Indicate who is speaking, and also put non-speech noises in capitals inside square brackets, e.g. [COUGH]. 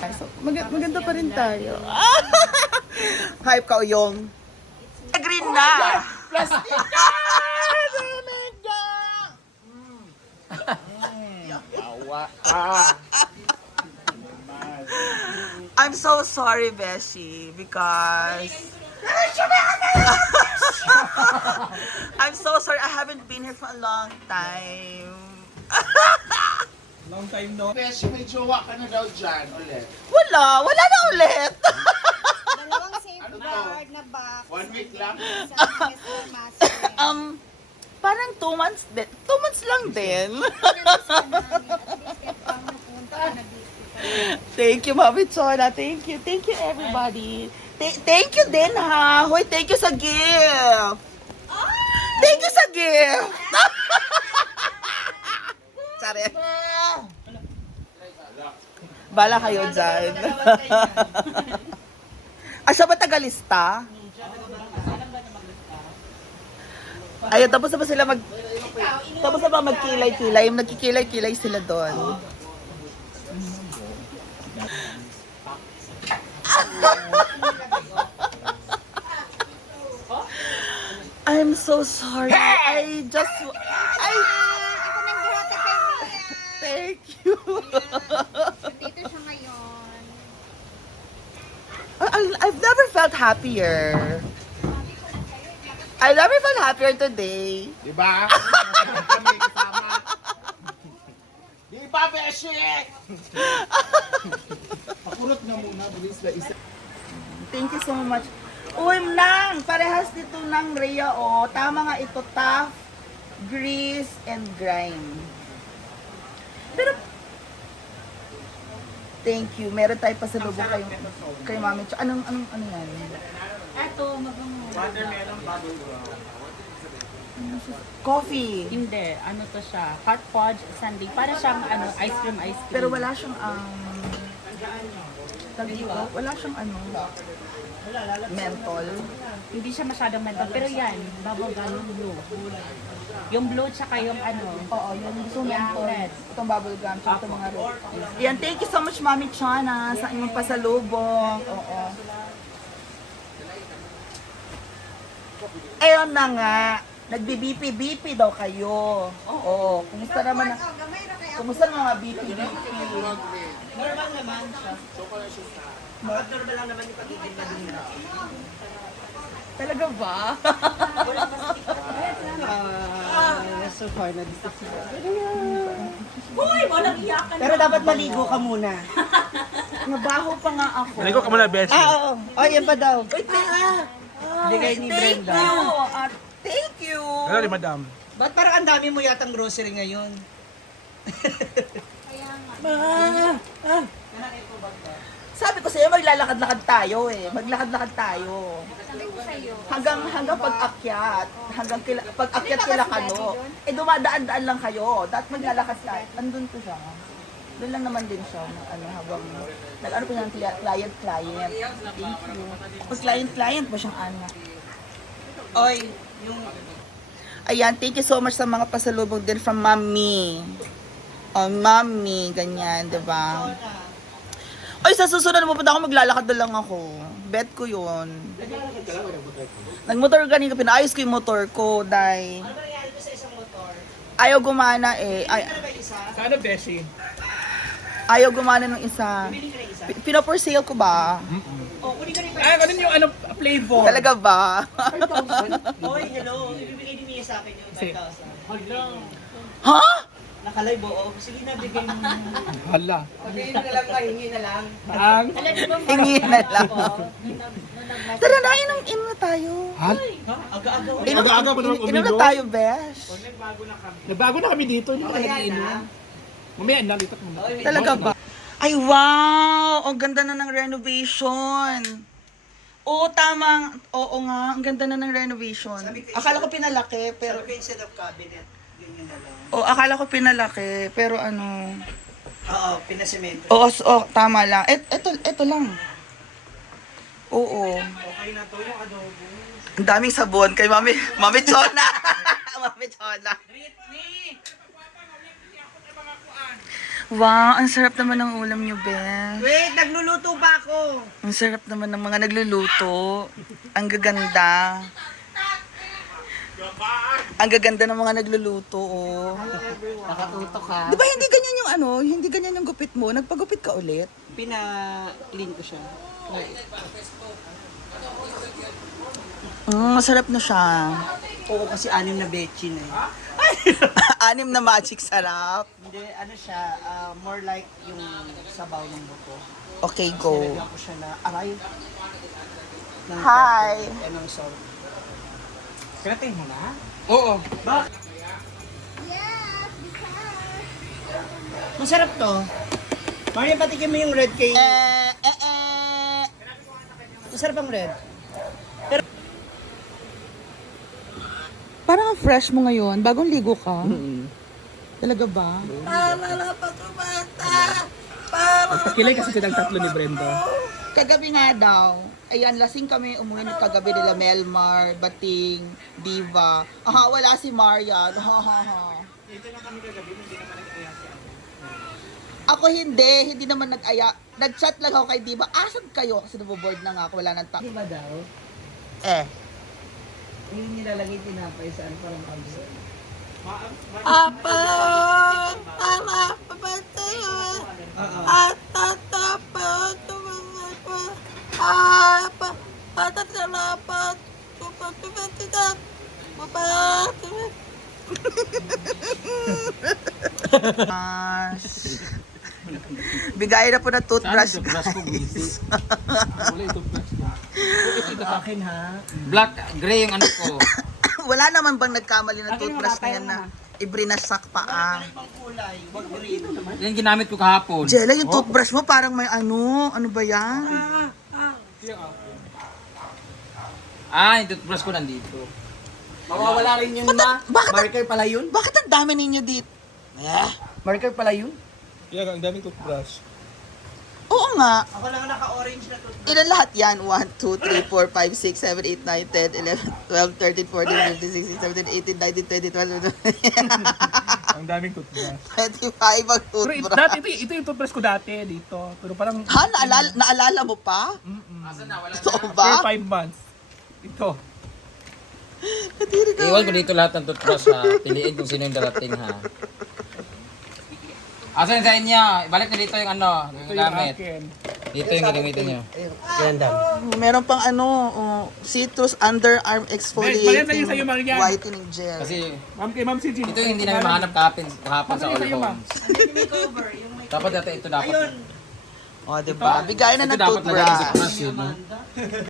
Speaker 1: So, mag- maganda pa rin tayo. [LAUGHS] Hype ka, Uyong. Green na! Oh,
Speaker 2: Plastic ka! [LAUGHS] Omega! Oh, hmm. Awa ka!
Speaker 1: Ah. I'm so sorry, Beshi, because... [LAUGHS] I'm so sorry. I haven't been here for a long time.
Speaker 3: Long time no.
Speaker 4: Besh, may jowa ka na daw dyan ulit.
Speaker 1: Wala, wala na ulit.
Speaker 5: Dalawang safeguard ano na box.
Speaker 4: One week lang? [LAUGHS]
Speaker 1: um, parang two months din. Two months lang din. [LAUGHS] Thank you, Mami Chona. Thank you. Thank you, everybody. Th thank you din, ha. Hoy, thank you sa gift. Thank you sa gift. [LAUGHS] nangyari. Bala kayo dyan. [LAUGHS] ah, siya ba tagalista? Ayun, tapos na ba sila mag... Tapos na ba magkilay-kilay? Nagkikilay-kilay sila doon. [LAUGHS] I'm so sorry. I just... very cute. Ayan. Dito siya ngayon. I- I've never felt happier. I never felt happier today. Di ba? Kami [LAUGHS] kasama.
Speaker 2: ba, diba, Beshi?
Speaker 1: Pakurot na muna, bilis na isa. Thank you so much. Uy, Nang! Parehas dito ng Rhea, oh. Tama nga ito, tough, grease, and grime. Thank you. Meron tayo pa sa lubo kay, kay Mami Cho. Anong, anong, ano yan? Eto, mabango. Watermelon bago Coffee.
Speaker 5: Hindi, ano to siya. Hot fudge sundae. Para siyang ano, ice cream, ice cream.
Speaker 1: Pero wala siyang, um, tagi ko, wala siyang ano, mentol.
Speaker 5: Hindi siya masyadong mental. Pero yan, bubble gum blue. Yung blue tsaka yung ano.
Speaker 1: Oo, yung gusto niya po.
Speaker 5: Itong bubble gum, tsaka itong mga rose.
Speaker 1: Yan, thank you so much, Mami Chana, sa inyong pasalubong. Oo. Ayun na nga. nagbi-BP-BP daw kayo. Oo. Kumusta naman na... Kumusta naman mga bp bipi Normal naman siya. Normal lang naman yung pagiging na Talaga ba? [LAUGHS] Ah, so far na dito. Hoy, walang iyakan. Pero dapat maligo ka muna. [LAUGHS] Nabaho pa nga ako.
Speaker 3: Naligo ka muna, Beshi.
Speaker 1: Ah, oo. Oh, yan pa daw. Wait, may ah, ah. ah. Bigay ni Thank you. Ah, thank you.
Speaker 3: Ano Madam?
Speaker 2: Ba't parang ang dami mo yatang grocery ngayon? Ma, [LAUGHS]
Speaker 1: ah, ah, Sabi ko sa'yo, maglalakad-lakad tayo eh. Maglakad-lakad tayo hanggang hanggang pag-akyat, hanggang kila, pag-akyat kila kano. Eh dumadaan-daan lang kayo. Dapat maglalakad ka. Andun to siya. Doon lang naman din siya ano habang nag-ano po ng client client. Thank you. Pag client client ba siyang ano? Oy, yung Ayan, thank you so much sa mga pasalubong din from mommy. Oh, mommy, ganyan, di ba? Oy, sa susunod mo pa ako, maglalakad na lang ako bet ko yun. Nagmotor ganin ko, pinaayos ko yung motor ko, dahil... Ano nangyari ko sa isang motor? Ayaw gumana eh. Ay, Sana besi. ayaw gumana ng isa. Pina for sale ko ba?
Speaker 3: O, kunin ka rin pa. Ay, ano yung ano, flavor?
Speaker 1: Talaga ba? [LAUGHS] Oy, hello. Ibibigay din niya sa akin yung 5,000. Ha? Nakalive, oo. Sige na, bigay mo. Hala. Sabihin mo na lang, mahingi na lang. Ang? Alam mo, Hingi na lang. Tara na, inom, inom na tayo. Ha? Aga-aga. Inom, Aga-aga pa naman inom na tayo, besh. Online bago
Speaker 3: na kami. Nabago na kami dito. Hindi pa kami na. Mamaya,
Speaker 1: nalipat mo na. Talaga ba? Ay, wow! Ang ganda na ng renovation. Oo, tama. Oo nga, ang ganda na ng renovation. Akala ko pinalaki, pero Location of cabinet. Ganyan O, akala ko pinalaki, pero ano... Oo, pinasemento. Oo, so, oh, tama lang. Et, eto, eto lang. Oo. Okay na to yung adobo. Ang daming sabon kay Mami, Mami Chona. [LAUGHS] Mami Chona. Britney! Wow, ang sarap naman ng ulam niyo, Ben.
Speaker 2: Wait, nagluluto pa ako.
Speaker 1: Ang sarap naman ng mga nagluluto. Ang gaganda. Ang gaganda ng mga nagluluto, oh. Nakatutok ka. Di ba hindi ganyan yung ano, hindi ganyan yung gupit mo? Nagpagupit ka ulit?
Speaker 2: Pina-clean ko siya.
Speaker 1: Mm, masarap na siya.
Speaker 2: Oo, kasi anim na bechi na eh.
Speaker 1: [LAUGHS] Anim na magic sarap.
Speaker 2: Hindi, ano siya, ah, more like yung sabaw ng buto. Okay, go. Nilagyan ko siya na aray.
Speaker 1: Hi. pepper And ng salt.
Speaker 2: Kinating mo na?
Speaker 1: Oo. Bak? Yes,
Speaker 2: because... Masarap to. Marnie, patikin mo yung red cake. Eh, eh, eh. Masarap ang red. Pero...
Speaker 1: Parang fresh mo ngayon. Bagong ligo ka. Mm-hmm. Talaga ba? pa Para na pagkabata!
Speaker 3: Para Nagpakilay kasi silang tatlo ni Brenda.
Speaker 1: Kagabi nga daw, ayan, lasing kami, umuwi ng kagabi nila Melmar, Bating, Diva. Aha, wala si Marian. [LAUGHS] Ha, ha, ha. Dito lang kami kagabi, hindi naman nag-aya Ako hindi, hindi naman nag-aya. Nag-chat lang ako kay Diva. Asan kayo? Kasi naboboard na nga ako, wala nang takot.
Speaker 2: Diba daw? Eh. Yung nilalagay tinapay saan para maabsorb.
Speaker 1: Apa, mama, patay, at tatapot Patat ka lapat. Papatitititat. Papatitititat. Bigay na po ng toothbrush. Sana toothbrush ko, busy. [LAUGHS] Ah, wala yung toothbrush ko.
Speaker 3: Akin ha? Black, gray yung ano ko.
Speaker 1: [COUGHS] Wala naman bang nagkamali na toothbrush na yan na ibrinasak pa ah.
Speaker 3: Yan ginamit ko kahapon.
Speaker 1: Jela, yung oh. toothbrush mo parang may ano, ano ba yan?
Speaker 3: Ah, yung toothbrush ko nandito.
Speaker 2: Mawawala rin yun, Ba't- ma. bakit- Marker pala yun.
Speaker 1: Bakit ang dami ninyo dito?
Speaker 2: Eh, Marker pala yun.
Speaker 3: Yeah, ang daming toothbrush.
Speaker 1: oo nga. Ako lang naka-orange na toothbrush. Ilan lahat yan? 1, 2, 3, 4, 5, 6, 7, 8, 9, 10, 11, 12, 13, 14, 15, 16, 17, 18, 19, 20, 12, 25 ang daming toothbrush. ang Pero ito,
Speaker 3: dati, toothbrush. ito, ito yung toothbrush ko dati dito. Pero parang
Speaker 1: Ha? Naalala, naalala mo pa? mm Asan na? Wala na. Totoo ba?
Speaker 3: 5 months. Ito. Katiri ka. Iwan ko dito lahat ng toothbrush ha. Piliin kung sino yung darating ha. Asan sa inyo? Ibalik na dito yung ano, yung gamit. Dito yung gagamitin nyo.
Speaker 1: Gandam. Meron pang ano, oh, citrus underarm exfoliating Balik na yun sa'yo, Marian. whitening gel. Kasi
Speaker 3: Ma'am kay Ma'am si Jin. ito yung hindi namin mahanap kahapon, kahapon sa All Homes. Yung may... Dapat dati ito dapat. Ayun.
Speaker 1: O, oh, diba? Bigay na Ito ng dapat lagay sa toothbrush. yun. no?